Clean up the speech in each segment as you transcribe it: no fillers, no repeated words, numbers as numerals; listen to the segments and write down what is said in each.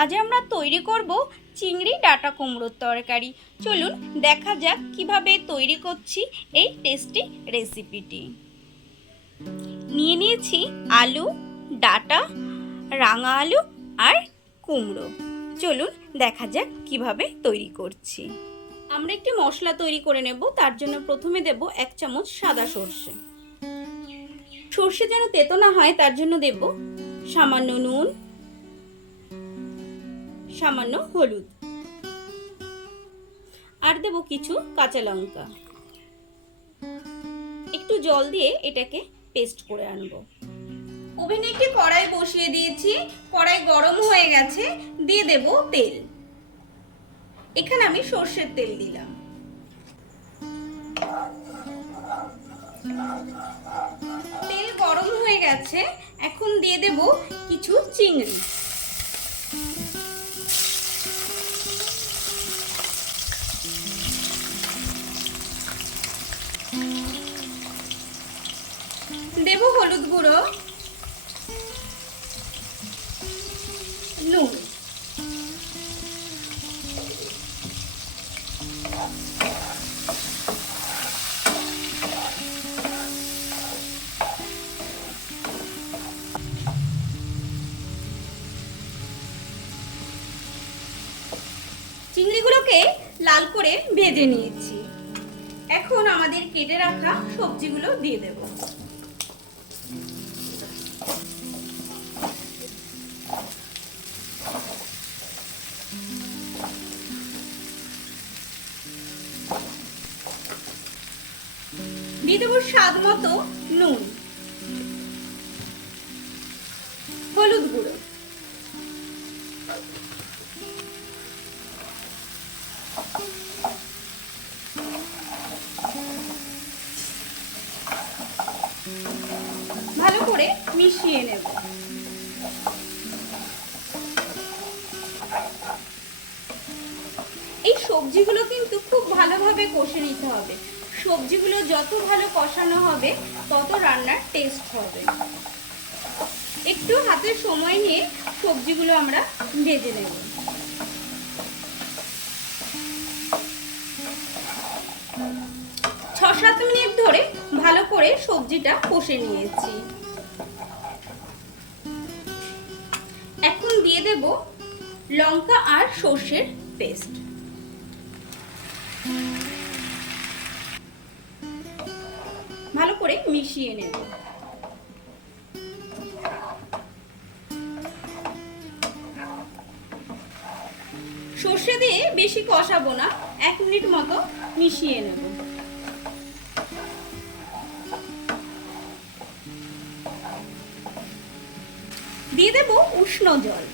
আজ আমরা তৈরি করব চিংড়ি ডাঁটা কুমড়োর তরকারি। চলুন দেখা যাক কিভাবে তৈরি করছি এই টেস্টি রেসিপিটি। নিয়ে নিয়েছি আলু, ডাঁটা, রাঙা আলু আর কুমড়ো। চলুন দেখা যাক কিভাবে তৈরি করছি। আমরা একটি মশলা তৈরি করে নেব। তার জন্য প্রথমে দেব 1 চামচ সাদা সর্ষে। সর্ষে যেন তেতো না হয় তার জন্য দেব সামান্য নুন, সামান্য হলুদ আর দেব কিছু কাঁচা লঙ্কা। একটু জল দিয়ে এটাকে পেস্ট করে আনবো। ওভেনে একটি কড়াই বসিয়ে দিয়েছি। কড়াই গরম হয়ে গেছে। দিয়ে দেব তেল। এখানে আমি সরষের তেল দিলাম। তেল গরম হয়ে গেছে। এখন দিয়ে দেব কিছু চিংড়ি। দেব হলুদ গুঁড়ো, নুন, চিংড়িগুলোকে লাল করে ভেজে নিয়েছি। এখন আমাদের কেটে রাখা সবজিগুলো দিয়ে দেব। দিয়ে দেব স্বাদ মতো নুন, হলুদ গুঁড়ো, ভালো করে মিশিয়ে নেব। এই সবজিগুলো কিন্তু খুব ভালোভাবে কষে নিতে হবে। সবজিগুলো যত ভালো কষানো হবে তত রান্নার টেস্ট হবে। একটু হাতে সময় নিয়ে সবজিগুলো আমরা ভেজে নেব। 6-7 মিনিট ধরে ভালো করে সবজিটা কষে নিয়েছি। এখন দিয়ে দেব লঙ্কা আর সর্ষের পেস্ট। ভালো করে মিশিয়ে নেব। সর্ষে দিয়ে বেশি কষাবো না, 1 মিনিট মতো মিশিয়ে নেব। দিয়ে দেব উষ্ণ জল।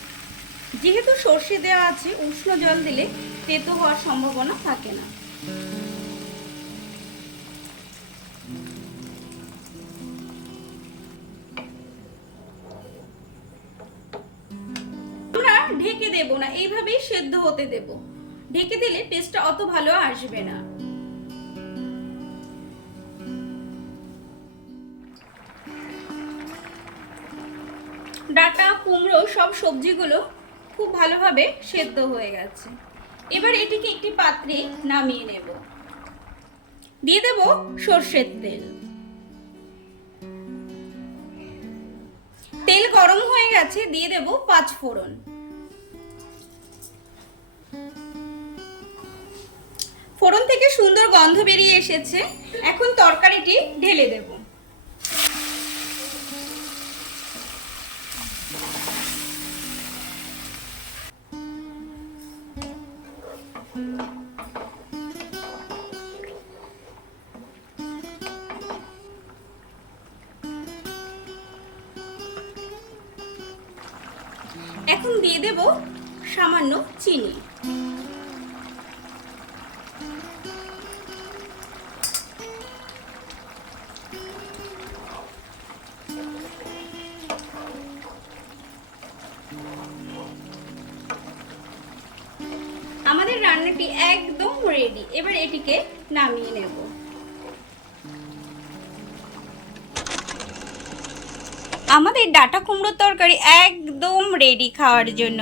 যেহেতু সর্ষে দেওয়া আছে, উষ্ণ জল দিলে তেতো হওয়ার সম্ভাবনা থাকে না। আমরা ঢেকে দেব না, এইভাবেই সেদ্ধ হতে দেব। ঢেকে দিলে টেস্টটা অত ভালো আসবে না। ডাঁটা, কুমড়ো সব সবজিগুলো খুব ভালোভাবে সেদ্ধ হয়ে গেছে। এবার এটিকে একটি পাত্রে নামিয়ে নেব। দিয়ে দেব সর্ষের তেল। তেল গরম হয়ে গেছে। দিয়ে দেব 5 ফোড়ন। ফোড়ন থেকে সুন্দর গন্ধ বেরিয়ে এসেছে। এখন তরকারিটি ঢেলে দেব। এখন দিয়ে দেব সামান্য চিনি। আমাদের রান্নাটি একদম রেডি। এবার এটিকে নামিয়ে নেব। আমাদের ডাঁটা কুমড়োর তরকারি একদম রেডি খাওয়ার জন্য।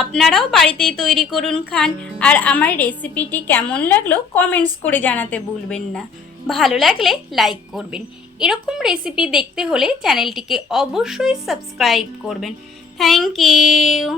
আপনারাও বাড়িতেই তৈরি করুন খান। আর আমার রেসিপিটি কেমন লাগলো কমেন্টস করে জানাতে ভুলবেন না। ভালো লাগলে লাইক করবেন। এরকম রেসিপি দেখতে হলে চ্যানেলটিকে অবশ্যই সাবস্ক্রাইব করবেন। Thank you.